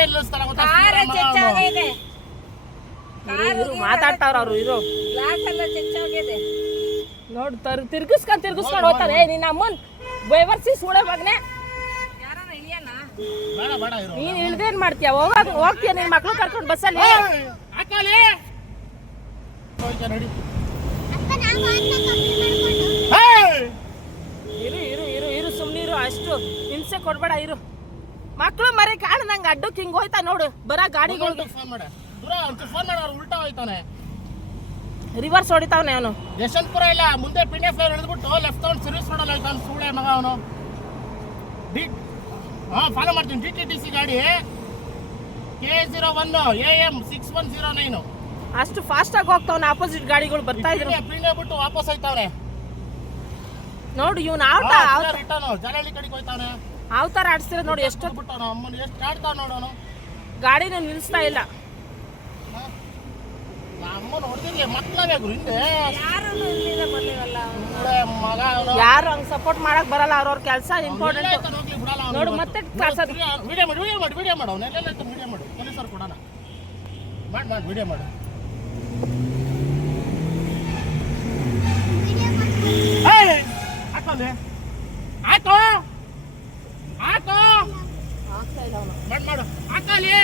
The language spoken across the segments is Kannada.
ಗಾಡಿ ನಿಲ್ಲಿಸ್ತಾರ ಗೊತ್ತಾ? ಮಾತಾಡ್ತಾವ್ರ ಅವ್ರು. ಇರು ನೋಡ್ ತಿರ್ಗಿಸ್ಕೊಂಡ್ ಹೋಗ್ತಾರೆ. ನಿನ್ನ ಅಮ್ಮನ್ ಬೇವರ್ಸಿ ಸೂಳೆ ಮಗನೆ. ನೀನ್ ಇಳ್ದೇನ್ ಮಾಡ್ತೀಯ? ಹೋಗ್ತೀಯ ನಿನ್ ಮಕ್ಳು ಕರ್ಕೊಂಡು ಬಸ್ಸಲ್ಲಿ? ಇರು ಸುಮ್ನಿರು. ಅಷ್ಟು ಹಿಂಸೆ ಕೊಡ್ಬೇಡ. ಇರು ಮಕ್ಳು ಮರಿ ಕಾಣದಂಗ ಅಡ್ಡಕ್ಕೆ ಹಿಂಗ್ ಹೋಯ್ತಾ ನೋಡು. ಬರ ಗಾಡಿಗಳು ರಿವರ್ಸ್ ಹೊಡಿತಾವನೆ ಅವನು. ಯಶವಂತಪುರ ಇಲ್ಲ, ಮುಂದೆ ಪಿಂಡೆ ಫ್ಲೈರ್ ಹಿಡಿದ್ಬಿಟ್ಟು ಲೆಫ್ಟ್ ತಗೊಂಡು ಸರ್ವಿಸ್ ಮಾಡಲ್ಲ ಹೋಯ್ತಾನೆ ಸೂಳೆ ಮಗ ಅವನು. ಫಾಲೋ ಮಾಡ್ತೀನಿ. DTTC ಗಾಡಿ K01 AM 6109. ಅಷ್ಟು ಫಾಸ್ಟ್ ಆಗಿ ಹೋಗ್ತಾವನೆ. ಆಪೋಸಿಟ್ ಗಾಡಿಗಳು ಬರ್ತಾ ಇದ್ರು. ಪಿಂಡೆ ಬಿಟ್ಟು ವಾಪಸ್ ಹೋಯ್ತಾವ್ರೆ ನೋಡು. ಇವ್ನ ಆಟ ಜಾಲಹಳ್ಳಿ ಕಡೆಗೆ ಹೋಯ್ತಾವನೆ. ಅವತಾರ ಆಡ್ಸ್ತಿರ ನೋಡಿ. ಎಷ್ಟು ಬಿಟ್ಟವನು ಅಮ್ಮನ ಎಷ್ಟು ಆಡ್ತಾವ ನೋಡೋನು. ಗಾಡಿನ ನಿಲ್ಲಿಸ್ತಾ ಇಲ್ಲ. ಅಮ್ಮನ ಹೊಡೆದಿರ್ಲಿ ಮಕ್ಕಳಾಗು ಹಿಂದೆ ಮಗ. ಯಾರು ಹಂಗ್ ಸಪೋರ್ಟ್ ಮಾಡಕ್ ಬರಲ್ಲ. ಅವ್ರವ್ರ ಕೆಲಸ ಇಂಪಾರ್ಟೆಂಟ್ ನೋಡು. ಮತ್ತೆ ವಿಡಿಯೋ ಮಾಡು ಅವನ್ನೆಲ್ಲ ವಿಡಿಯೋ ಮಾಡು. ಪೊಲೀಸರು ಕೊಡೋಣ. ಮಾಡಿ ವಿಡಿಯೋ ಮಾಡು. ಆಯ್ತು ಮಾಡು ಹಾಕಲಿ.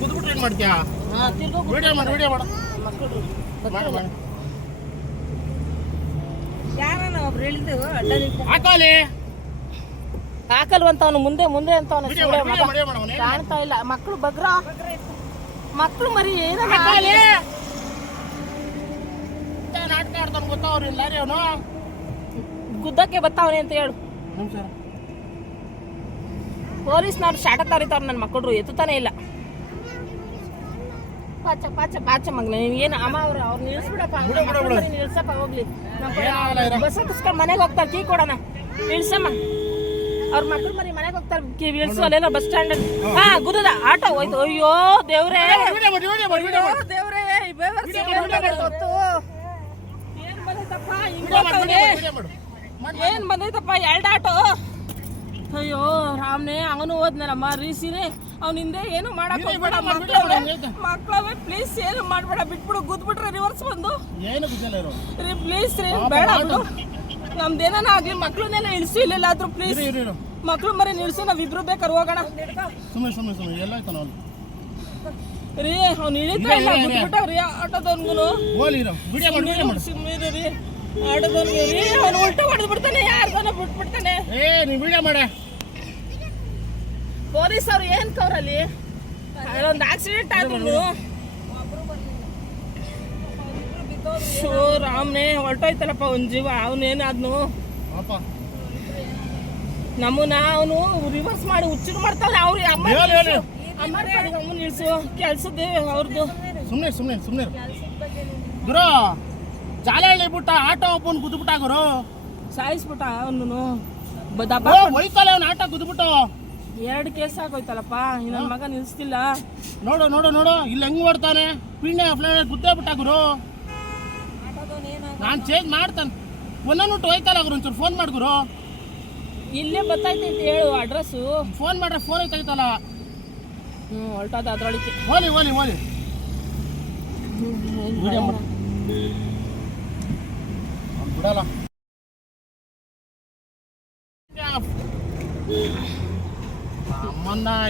ಗುದ್ಬಿಟ್ರೆ ಏನ್ ಮಾಡ್ತೀಯಾ? ವಿಡಿಯೋ ಮಾಡು. ಹಾಕಲ್ವಂತ ಅವನು. ಮುಂದೆ ಅಂತ ಕಾಣ್ತಾ ಇಲ್ಲ. ಮಕ್ಕಳು ಬಗ್ರ ಮಕ್ಕಳು ಮರಿ ಏನ ನಾಟಕ ಆಡ್ತಾನೆ ಗೊತ್ತಾವ್ರಿ ಲಾರಿ ಅವನು. ಗುದ್ದಕ್ಕೆ ಬತ್ತಾವನೆ ಅಂತ ಹೇಳು. ಪೊಲೀಸ್ನವ್ರು ಶಾಟ ತರಿತಾವ್ರು. ನನ್ನ ಮಕ್ಕಳು ಎತ್ತುತ್ತಾನೆ ಇಲ್ಲ. ಪಾಚ ಮಗನ ಏನು ಅಮ್ಮ ಅವ್ರು ನಿಲ್ಸ್ಬಿಡಪ್ಪ. ನಿಲ್ಸಪ್ಪ ಹೋಗ್ಲಿ. ಬಸ್ ಹತ್ತಿಸ್ಕೊಂಡು ಮನೆಗೆ ಹೋಗ್ತಾರೆ. ಕೀ ಕೊಡೋಣ. ನಿಲ್ಸಮ್ಮ. ಅವ್ರ ಮಕ್ಕಳು ಮರಿ ಮನೆಗೆ ಹೋಗ್ತಾರೆ. ಇಳಿಸು ಅಲ್ಲೆಲ್ಲ ಬಸ್ ಸ್ಟ್ಯಾಂಡ್. ಗುದ್ದದ ಆಟೋ ಹೋಯ್ತು. ಅಯ್ಯೋ ದೇವ್ರೇ ದೇವ್ರೇ. ಏನ್ ಬಂದೈತಪ್ಪ? 2 ಆಟೋ. ಅಯ್ಯೋ ರಾಮ್ನೆ ಅವನು ಹೋದ್ನಲ್ಲಮ್ಮ ರೀಸಿನೇ. ಅವ್ನ ಹಿಂದೆ ಏನು ಮಾಡಕ್ ಹೋಗ್ಬೇಡ. ಮಕ್ಕಳವೇ ಪ್ಲೀಸ್ ಏನು ಮಾಡ್ಬೇಡ. ಬಿಟ್ಬಿಡು. ಗುದ್ಬಿಟ್ರೆ ರಿವರ್ಸ್ ಬಂದು ಪ್ಲೀಸ್ ರೀ. ಬೇಡ ಬಿಡು. ನಮ್ದೇನ ಆಗ್ಲಿ. ಮಕ್ಳನ್ನೆಲ್ಲ ಇಳಿಸಿ ಇಲ್ಲೆಲ್ಲಾದ್ರೂ ಪ್ಲೀಸ್. ಮಕ್ಳು ಮರಿ ನಿಲ್ಸಿ. ನಾವಿಬ್ರು ಬೇಕಾದ್ರೆ ಹೋಗೋಣ. ರೀ ಅವ್ನು ಇಳಿತಾ ಇಲ್ಲ. ಗುದ್ಬಿಟ್ಟವ್ರಿ ಆಟೋದವ್ನಿಗೂ. ಸುಮ್ಮನೆ ರೀ ಆಟೋದವ್ನಿಗೆ ರೀ. ಅವ್ನು ಉಲ್ಟಾ ಹೊಡೆದು ಬಿಡ್ತಾನೆ. ಯಾರ್ದಾನ ಬಿಟ್ಬಿಡ್ತಾನೆ. ಪೊಲೀಸ್ ಅವ್ರು ಏನ್ ಕವ್ರಲ್ಲಿ ಒಂದು ಆಕ್ಸಿಡೆಂಟ್ ಆದ್ರು. ಶೋ ರಾಮ್ನೆ ಹೊರಟೋಯ್ತಲ್ಲಪ್ಪ ಒಂದ್ ಜೀವ. ಅವನೇನಾದ್ನು ನಮ್ಮನ್ನ ಅವನು ರಿವರ್ಸ್ ಮಾಡಿ ಹುಚ್ಚು ಮಾಡ್ತಾನೆ. ಅವ್ರಿಗೆ ಅಮ್ಮ ನಿಲ್ಸು. ಕೆಲ್ಸದ ಅವ್ರದ್ದು. ಸುಮ್ನೆ ಗುರು ಜಾಲಹಳ್ಳಿ ಬಿಟ್ಟ ಆಟೋ ಒಬ್ಬನ್ ಗುದ್ಬಿಟ್ಟ ಗುರು. ಸಾಯಿಸ್ಬಿಟ್ಟ ಅವನು. ಹೋಯ್ತಲ್ಲ ಅವ್ನ ಆಟೋ ಗುದ್ಬಿಟ್ಟು. 2 ಕೇಸ್ ಆಗೋಯ್ತಲ್ಲಪ್ಪ. ನನ್ನ ಮಗ ನಿಲ್ಸ್ತಿಲ್ಲ. ನೋಡು ಇಲ್ಲಿ ಹೆಂಗ್ ಮಾಡ್ತಾನೆ. ಪಿಂಡೆ ಫ್ಲೈರ್ ಗುದ್ದೇ ಬಿಟ್ಟ ಗುರು. ನಾನ್ ಚೇಂಜ್ ಮಾಡ್ತಾನೆ. ಒಂದೊಂದು ಹೋಯ್ತಲ್ಲ ಗುರು. ಒಂಚೂರು ಫೋನ್ ಮಾಡ್ ಗುರು. ಇಲ್ಲೇ ಬತ್ತೈತೆ ಅಂತ ಹೇಳು ಅಡ್ರೆಸ್ಸು. ಫೋನ್ ಮಾಡ್ರೆ ಫೋನ್ ಐತೈತಲ್ಲ. ಹೊರಟದ ಅದ್ರೊಳಗೆ. ಹೋಲಿ ಬಿಡಲ್ಲ ಅಮ್ಮನ್ನ.